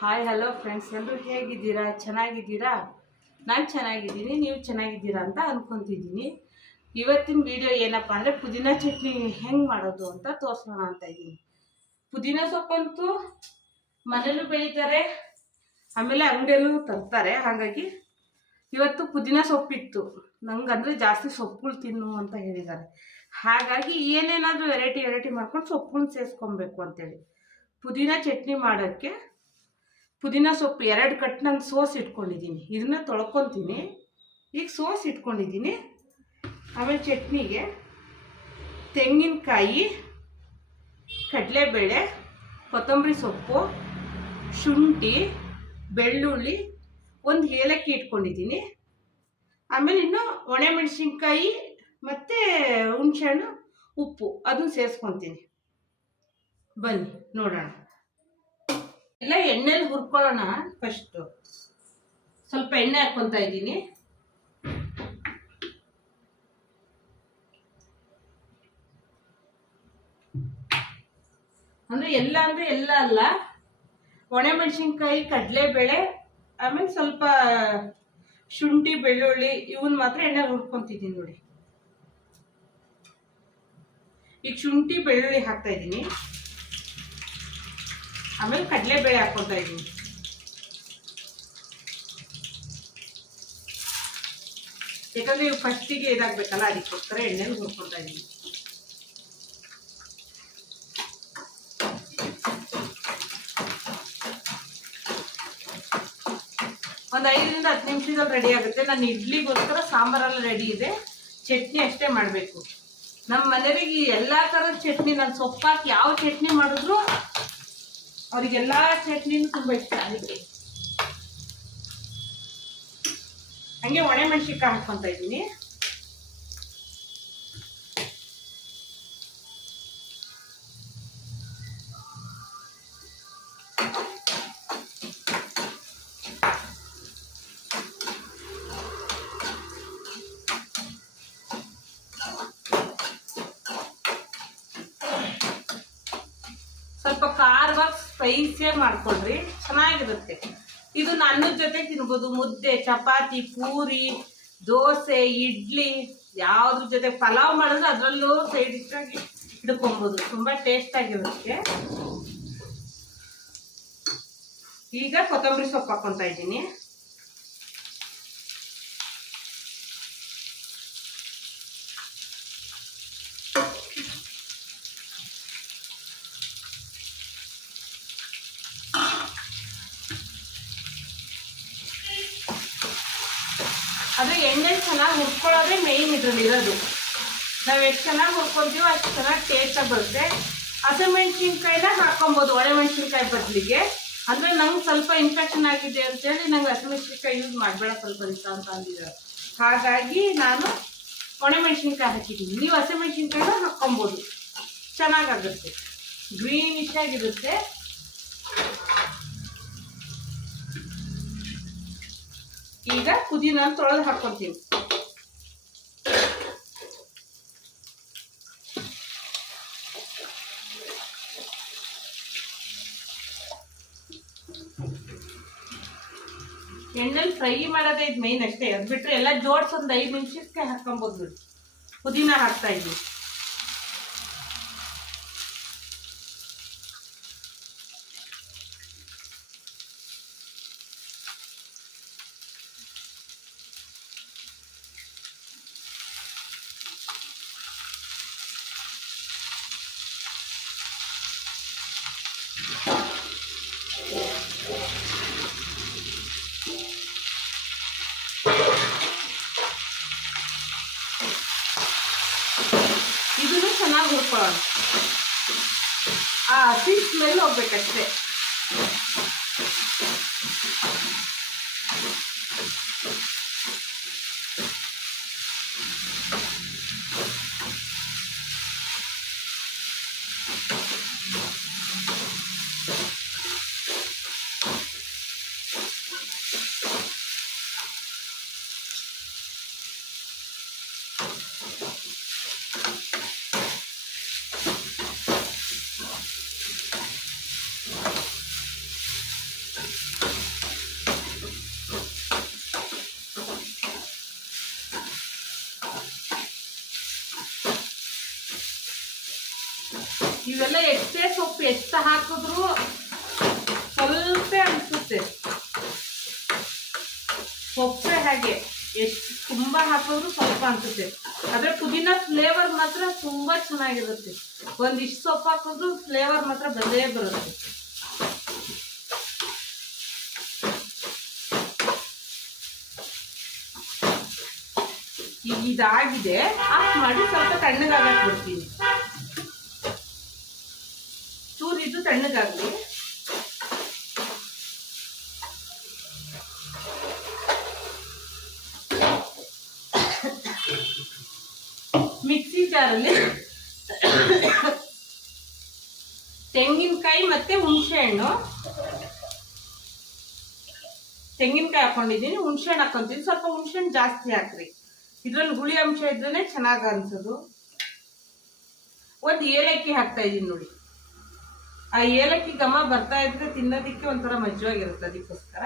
Hi hello friends ಎಲ್ಲರೂ ಹೇಗಿದ್ದೀರಾ? ಚೆನ್ನಾಗಿದ್ದೀರಾ? ನಾನು ಚೆನ್ನಾಗಿದ್ದೀನಿ. ನೀವು ಚೆನ್ನಾಗಿದ್ದೀರಾ ಅಂತ ಅಂದ್ಕೊತಿದ್ದೀನಿ ಇವತ್ತಿನ ವಿಡಿಯೋ ಏನಪ್ಪ ಅಂದರೆ ಪುದೀನ ಚಟ್ನಿ ಹೆಂಗೆ ಮಾಡೋದು ಅಂತ ತೋರಿಸೋಣ ಅಂತ ಇದ್ದೀನಿ. ಪುದೀನ ಸೊಪ್ಪಂತೂ ಮನೇಲೂ ಬೆಳೀತಾರೆ ಆಮೇಲೆ ಅಂಗಡಿಯಲ್ಲೂ ತರ್ತಾರೆ. ಹಾಗಾಗಿ ಇವತ್ತು ಪುದೀನ ಸೊಪ್ಪಿತ್ತು. ನಂಗಂದರೆ ಜಾಸ್ತಿ ಸೊಪ್ಪುಗಳು ತಿನ್ನು ಅಂತ ಹೇಳಿದ್ದಾರೆ. ಹಾಗಾಗಿ ಏನೇನಾದರೂ ವೆರೈಟಿ ವೆರೈಟಿ ಮಾಡ್ಕೊಂಡು ಸೊಪ್ಪುಗಳನ್ನ ಸೇರಿಸ್ಕೊಬೇಕು ಅಂತೇಳಿ. ಪುದೀನ ಚಟ್ನಿ ಮಾಡೋಕ್ಕೆ ಪುದೀನ ಸೊಪ್ಪು ಎರಡು ಕಟ್ ನಾನು ಸೋಸ್ ಇಟ್ಕೊಂಡಿದ್ದೀನಿ. ಇದನ್ನ ತೊಳ್ಕೊತೀನಿ. ಈಗ ಸೋಸ್ ಇಟ್ಕೊಂಡಿದ್ದೀನಿ. ಆಮೇಲೆ ಚಟ್ನಿಗೆ ತೆಂಗಿನಕಾಯಿ, ಕಡಲೆಬೇಳೆ, ಕೊತ್ತಂಬರಿ ಸೊಪ್ಪು, ಶುಂಠಿ, ಬೆಳ್ಳುಳ್ಳಿ, ಒಂದು ಏಲಕ್ಕಿ ಇಟ್ಕೊಂಡಿದ್ದೀನಿ. ಆಮೇಲೆ ಇನ್ನು ಒಣಮೆಣಸಿನ್ಕಾಯಿ ಮತ್ತು ಹುಣಸೆಹಣ್ಣು, ಉಪ್ಪು, ಅದನ್ನು ಸೇರಿಸ್ಕೊತೀನಿ. ಬನ್ನಿ, ನೋಡೋಣ. ಎಲ್ಲ ಎಣ್ಣೆಲಿ ಹುರ್ಕೊಳ್ಳೋಣ ಫಸ್ಟು ಸ್ವಲ್ಪ ಎಣ್ಣೆ ಹಾಕ್ಕೊತಾ ಇದ್ದೀನಿ. ಅಂದರೆ ಎಲ್ಲ ಅಂದರೆ ಎಲ್ಲ ಅಲ್ಲ. ಒಣಮೆಣಸಿನ್ಕಾಯಿ ಕಡಲೆಬೇಳೆ, ಆಮೇಲೆ ಸ್ವಲ್ಪ ಶುಂಠಿ, ಬೆಳ್ಳುಳ್ಳಿ ಇವನ್ ಮಾತ್ರ ಎಣ್ಣೆಲಿ ಹುರ್ಕೊಂತಿದ್ದೀನಿ ನೋಡಿ. ಈಗ ಶುಂಠಿ, ಬೆಳ್ಳುಳ್ಳಿ ಹಾಕ್ತಾ ಇದ್ದೀನಿ. ಆಮೇಲೆ ಕಡಲೆಬೇಳೆ ಹಾಕ್ಕೊತಾ ಇದ್ದೀನಿ ಯಾಕಂದ್ರೆ ಇವು ಫಸ್ಟಿಗೆ ಇದಾಗಬೇಕಲ್ಲ, ಅದಕ್ಕೋಸ್ಕರ ಎಣ್ಣೆಲಿ ಹುರ್ಕೊಳ್ತಾ ಇದ್ದೀನಿ ಒಂದು ಐದರಿಂದ ಹತ್ತು ನಿಮಿಷದಲ್ಲಿ ರೆಡಿ ಆಗುತ್ತೆ. ನಾನು ಇಡ್ಲಿಗೋಸ್ಕರ ಸಾಂಬಾರೆಲ್ಲ ರೆಡಿ ಇದೆ. ಚಟ್ನಿ ಅಷ್ಟೇ ಮಾಡಬೇಕು. ನಮ್ಮ ಮನೆಯವರಿಗೆ ಎಲ್ಲ ಥರದ ಚಟ್ನಿ, ನಾನು ಸೊಪ್ಪಾಕಿ ಯಾವ ಚಟ್ನಿ ಮಾಡಿದ್ರು ಅವರಿಗೆಲ್ಲ ಚಟ್ನಿನೂ ತುಂಬ ಇಷ್ಟ ಅದಕ್ಕೆ. ಹಂಗೆ ಒಣೆ ಮೆಣಸಿನ್ಕಾಯಿ ಹಾಕ್ಕೊಂತ ಇದ್ದೀನಿ ಸ್ವಲ್ಪ ಸ್ಪೈಸಿಯಾಗಿ ಮಾಡ್ಕೊಳ್ರಿ ಚೆನ್ನಾಗಿರುತ್ತೆ. ಇದು ಅನ್ನದ ಜೊತೆ ತಿನ್ಬೋದು, ಮುದ್ದೆ, ಚಪಾತಿ, ಪೂರಿ, ದೋಸೆ, ಇಡ್ಲಿ, ಯಾವ್ದ್ರ ಜೊತೆ ಪಲಾವ್ ಮಾಡಿದ್ರೆ ಅದರಲ್ಲೂ ಸೈಡ್ ಆಗಿ ಹಿಡ್ಕೊಬೋದು. ತುಂಬ ಟೇಸ್ಟ್ ಆಗಿರುತ್ತೆ. ಈಗ ಕೊತ್ತಂಬರಿ ಸೊಪ್ಪು ಹಾಕೊತಾ ಇದ್ದೀನಿ ಆದರೆ ಎಣ್ಣೆ ಚೆನ್ನಾಗಿ ಹುರ್ಕೊಳ್ಳೋದೇ ಮೇಯ್ನ್ ಇದ್ರಲ್ಲಿ ಇರೋದು. ನಾವು ಎಷ್ಟು ಚೆನ್ನಾಗಿ ಹುರ್ಕೊಂತೀವೋ ಅಷ್ಟು ಚೆನ್ನಾಗಿ ಟೇಸ್ಟಾಗಿ ಬರುತ್ತೆ. ಹಸಿಮೆಣ್ಸಿನ್ಕಾಯಿನ ಹಾಕೊಬೋದು ಒಳೆ ಮೆಣಸಿನ್ಕಾಯಿ ಬದಲಿಗೆ. ಅಂದರೆ ನಂಗೆ ಸ್ವಲ್ಪ ಇನ್ಫೆಕ್ಷನ್ ಆಗಿದೆ ಅಂತೇಳಿ ನಂಗೆ ಹಸಿಮೆಣ್ಸಿನ್ಕಾಯಿ ಯೂಸ್ ಮಾಡಬೇಡ ಸ್ವಲ್ಪ ದಿವಸ ಅಂತ ಅಂದಿದ್ದಾರೆ. ಹಾಗಾಗಿ ನಾನು ಒಣಮೆಣ್ಸಿನ್ಕಾಯಿ ಹಾಕಿದ್ದೀನಿ. ನೀವು ಹಸಿಮೆಣ್ಸಿನ್ಕಾಯಿನ ಹಾಕ್ಕೊಬೋದು. ಚೆನ್ನಾಗಾಗುತ್ತೆ. ಗ್ರೀನಿಶ್ ಆಗಿರುತ್ತೆ. ಈಗ ಪುದೀನ ತೊಳೆದು ಹಾಕ್ಕೊತೀನಿ. ಎಣ್ಣೆಲಿ ಫ್ರೈ ಮಾಡೋದೇ ಇದು ಮೇಯ್ನ್ ಅಷ್ಟೇ. ಅದು ಬಿಟ್ಟರೆ ಎಲ್ಲ ಜೋಡ್ಸಿ ಒಂದು ಐದು ನಿಮಿಷಕ್ಕೆ ಹಾಕ್ಕೊಬೋದು ಪುದೀನ ಹಾಕ್ತಾ ಇದ್ದೀನಿ άλλο πάνω. Αφήστε με λόγο καφέ. ಇವೆಲ್ಲ ಎಷ್ಟೇ ಸೊಪ್ಪು ಎಷ್ಟು ಹಾಕಿದ್ರು ಸ್ವಲ್ಪ ಅನಿಸುತ್ತೆ. ಸೊಪ್ಪೆ ಹಾಗೆ. ಎಷ್ಟು ತುಂಬ ಹಾಕಿದ್ರು ಸ್ವಲ್ಪ ಅನ್ಸುತ್ತೆ. ಆದ್ರೆ ಪುದೀನ ಫ್ಲೇವರ್ ಮಾತ್ರ ತುಂಬಾ ಚೆನ್ನಾಗಿರುತ್ತೆ. ಒಂದಿಷ್ಟು ಸೊಪ್ಪು ಹಾಕಿದ್ರು ಫ್ಲೇವರ್ ಮಾತ್ರ ಬಂದೇ ಬರುತ್ತೆ. ಇದಾಗಿದೆ. ಆಫ್ ಮಾಡಿ ಸ್ವಲ್ಪ ತಣ್ಣಗಾಗಕ್ಕೆ ಬಿಡ್ತೀನಿ ಚೂರು ಇದು ತಣ್ಣಗಾಗಲಿ. ಮಿಕ್ಸಿ ಜಾರಲ್ಲಿ ತೆಂಗಿನಕಾಯಿ ಮತ್ತೆ ಹುಣಸೆ ಹಣ್ಣು ತೆಂಗಿನಕಾಯಿ ಹಾಕೊಂಡಿದ್ದೀನಿ ಹುಣಸೆ ಹಣ್ಣು ಹಾಕೊಂತೀನಿ. ಸ್ವಲ್ಪ ಹುಣಸೆ ಹಣ್ಣು ಜಾಸ್ತಿ ಹಾಕ್ರಿ. ಇದ್ರಲ್ಲಿ ಹುಳಿ ಅಂಶ ಇದ್ರೇನೆ ಚೆನ್ನಾಗಿ ಅನ್ಸೋದು. ಒಂದು ಏಲಕ್ಕಿ ಹಾಕ್ತಾ ಇದ್ದೀನಿ ನೋಡಿ. ಆ ಏಲಕ್ಕಿ ಘಮ ಬರ್ತಾ ಇದ್ರೆ ತಿನ್ನೋದಿಕ್ಕೆ ಒಂಥರ ಮಜ್ಜವಾಗಿರುತ್ತೆ ಅದಕ್ಕೋಸ್ಕರ.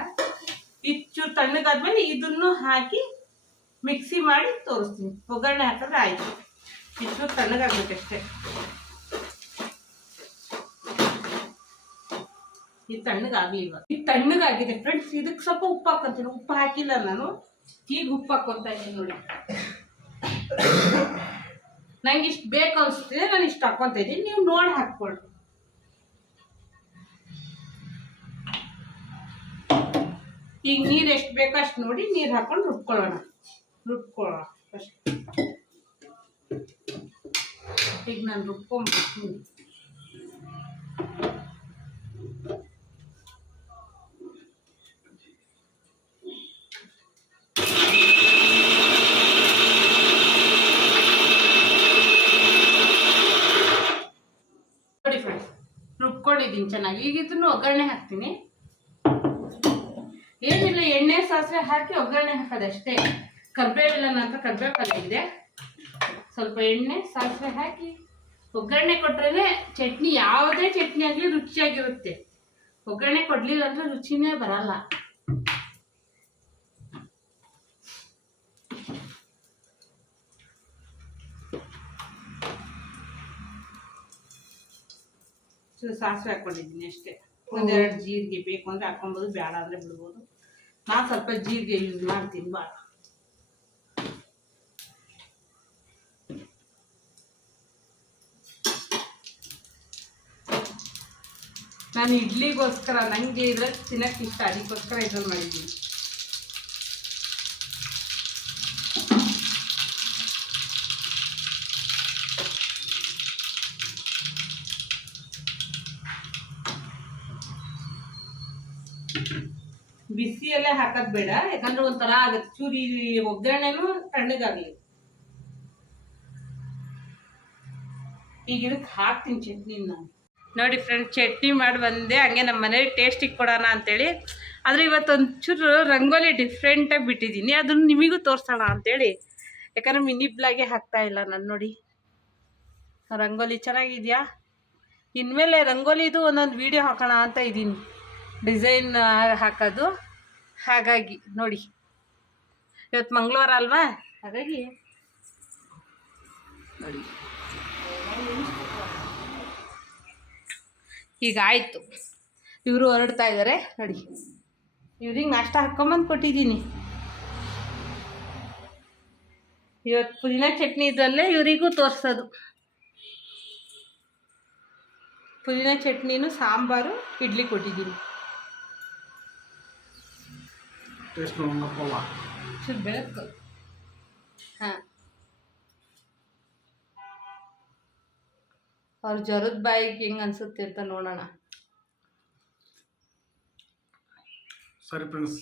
ಇಚ್ಚು ತಣ್ಣಗಾದ್ಮೇಲೆ ಇದನ್ನು ಹಾಕಿ ಮಿಕ್ಸಿ ಮಾಡಿ ತೋರಿಸ್ತೀನಿ. ಒಗ್ಗರಣೆ ಹಾಕಿದ್ರೆ ಆಯ್ತು. ಇಚ್ಚು ತಣ್ಣಗಾಗ್ಬೇಕಷ್ಟೆ ಇದು ತಣ್ಣಗಾಗ್ಲಿ ಇವಾಗ ಇದು ತಣ್ಣಗಾಗಿದೆ ಫ್ರೆಂಡ್ಸ್ ಇದಕ್ಕೆ ಸ್ವಲ್ಪ ಉಪ್ಪು ಹಾಕೊಂತೀನಿ. ಉಪ್ಪು ಹಾಕಿಲ್ಲ ನಾನು. ಈಗ ಉಪ್ಪು ಹಾಕೊಂತ ಇದ್ದೀನಿ ನೋಡಿ. ನಂಗೆ ಇಷ್ಟು ಬೇಕು ಅನಿಸ್ತಿದೆ. ನಾನು ಇಷ್ಟು ಹಾಕೊಂತ ಇದ್ದೀನಿ. ನೀವು ನೋಡಿ ಹಾಕ್ಕೊಳ್ಳಿ. ಈಗ ನೀರು ಎಷ್ಟು ಬೇಕೋ ಅಷ್ಟು ನೋಡಿ ನೀರು ಹಾಕೊಂಡು ರುಬ್ಕೊಳ್ಳೋಣ. ರುಬ್ಕೊಳ್ಳೋಣ ಫಸ್ಟ್ ಈಗ ನಾನು ರುಬ್ಕೊಂಡ್ಬಿಡ್ತೀನಿ ನೋಡಿ ಫ್ರೆಂಡ್ಸ್ ರುಬ್ಕೊಂಡಿದ್ದೀನಿ ಚೆನ್ನಾಗಿ. ಈಗ ಇದನ್ನು ಒಗ್ಗರಣೆ ಹಾಕ್ತೀನಿ. ಏನಿಲ್ಲ, ಎಣ್ಣೆ ಸಾಸಿವೆ ಹಾಕಿ ಒಗ್ಗರಣೆ ಹಾಕೋದಷ್ಟೇ. ಕರ್ಬೇವಿಲ್ಲ ನಂತರ ಕರ್ಬೇವು ಪಲ್ಯ ಇದೆ. ಸ್ವಲ್ಪ ಎಣ್ಣೆ, ಸಾಸಿವೆ ಹಾಕಿ ಒಗ್ಗರಣೆ ಕೊಟ್ಟರೆ ಚಟ್ನಿ, ಯಾವುದೇ ಚಟ್ನಿ ಆಗಲಿ ರುಚಿಯಾಗಿರುತ್ತೆ. ಒಗ್ಗರಣೆ ಕೊಡ್ಲಿಲ್ಲ ಅಂದ್ರೆ ರುಚಿನೇ ಬರಲ್ಲ. ಸಾಸಿವೆ ಹಾಕೊಂಡಿದ್ದೀನಿ ಅಷ್ಟೇ. ಒಂದೆರಡು ಜೀರಿಗೆ ಬೇಕು ಅಂದ್ರೆ ಹಾಕೊಬೋದು ಬೇಡ ಅಂದ್ರೆ ಬಿಡ್ಬೋದು. ನಾನು ಸ್ವಲ್ಪ ಜೀರಿಗೆ ಯೂಸ್ ಮಾಡ್ತೀನಿ ಭಾಳ ನಾನು ಇಡ್ಲಿಗೋಸ್ಕರ ನನಗೆ ಇದ್ರೆ ತಿನ್ನಕ್ಕೆ ಇಷ್ಟ, ಅದಕ್ಕೋಸ್ಕರ ಇದನ್ನು ಮಾಡಿದ್ದೀನಿ. ಬಿಸಿಯಲ್ಲೇ ಹಾಕೋದ್ ಬೇಡ, ಯಾಕಂದ್ರೆ ಒಂಥರ ಆಗತ್ತೆ. ಚೂರಿ ಒಗ್ಗರಣೆನೂ ತಣ್ಣಗಾಗ್ಲಿ. ಈಗ ಇದಕ್ಕೆ ಹಾಕ್ತೀನಿ ಚಟ್ನಿ ನಾನು. ನೋಡಿ ಫ್ರೆಂಡ್ ಚಟ್ನಿ ಮಾಡಿ ಬಂದೆ. ಹಂಗೆ ನಮ್ಮ ಮನೇಲಿ ಟೇಸ್ಟಿಗೆ ಕೊಡೋಣ ಅಂತೇಳಿ. ಆದರೆ ಇವತ್ತು ಒಂಚೂರು ರಂಗೋಲಿ ಡಿಫ್ರೆಂಟಾಗಿ ಬಿಟ್ಟಿದ್ದೀನಿ ಅದನ್ನು ನಿಮಗೂ ತೋರಿಸೋಣ ಅಂತೇಳಿ. ಯಾಕಂದ್ರೆ ಮಿನಿ ಬ್ಲಾಗೆ ಹಾಕ್ತಾ ಇಲ್ಲ ನಾನು ನೋಡಿ. ರಂಗೋಲಿ ಚೆನ್ನಾಗಿದೆಯಾ? ಇನ್ಮೇಲೆ ರಂಗೋಲಿದು ಒಂದೊಂದು ವೀಡಿಯೋ ಹಾಕೋಣ ಅಂತ ಇದ್ದೀನಿ ಡಿಸೈನ್ ಹಾಕೋದು. ಹಾಗಾಗಿ, ನೋಡಿ. ಇವತ್ತು ಮಂಗಳವಾರ ಅಲ್ವಾ? ಹಾಗಾಗಿ. ನೋಡಿ. ಈಗ ಆಯಿತು. ಇವರು ಹೊರಡ್ತಾ ಇದ್ದಾರೆ ನೋಡಿ. ಇವ್ರಿಗೆ ನಾಷ್ಟ ಹಾಕ್ಕೊಂಬಂದು ಕೊಟ್ಟಿದ್ದೀನಿ. ಇವತ್ತು ಪುದೀನ ಚಟ್ನಿ ಇದ್ರಲ್ಲೇ ಇವರಿಗೂ ತೋರಿಸೋದು. ಪುದೀನ ಚಟ್ನಿನೂ ಸಾಂಬಾರು, ಇಡ್ಲಿ ಕೊಟ್ಟಿದ್ದೀನಿ. ಟೇಸ್ಟ್ ನೋಡಪ್ಪವ್ವ ಸರ್ ಬೆಳಕು ಹಾಂ. ಅವ್ರ ಜ್ವರದ ಬಾಯಿಗೆ ಹೆಂಗೆ ಅನ್ಸುತ್ತೆ ಅಂತ ನೋಡೋಣ. ಸರಿ ಫ್ರೆಂಡ್ಸ್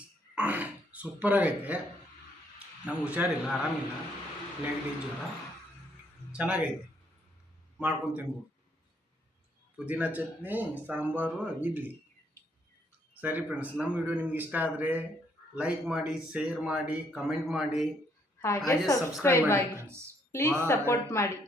ಸೂಪರ್ ಆಗೈತೆ. ನಮ್ಗೆ ಹುಷಾರಿಲ್ಲ ಆರಾಮಿಲ್ಲ. ನೆಗಡಿ ಜ್ವರ ಚೆನ್ನಾಗೈತೆ. ಮಾಡ್ಕೊಂಡು ತಿನ್ಬೋದು. ಪುದೀನ ಚಟ್ನಿ ಸಾಂಬಾರು ಇಡ್ಲಿ. ಸರಿ ಫ್ರೆಂಡ್ಸ್ ನಮ್ಮ ವಿಡಿಯೋ ನಿಮ್ಗೆ ಇಷ್ಟ ಆದರೆ ಲೈಕ್ ಮಾಡಿ ಶೇರ್ ಮಾಡಿ ಕಮೆಂಟ್ ಮಾಡಿ ಹಾಗೆ ಸಬ್ಸ್ಕ್ರೈಬ್ ಮಾಡಿ ಪ್ಲೀಸ್ ಸಪೋರ್ಟ್ ಮಾಡಿ.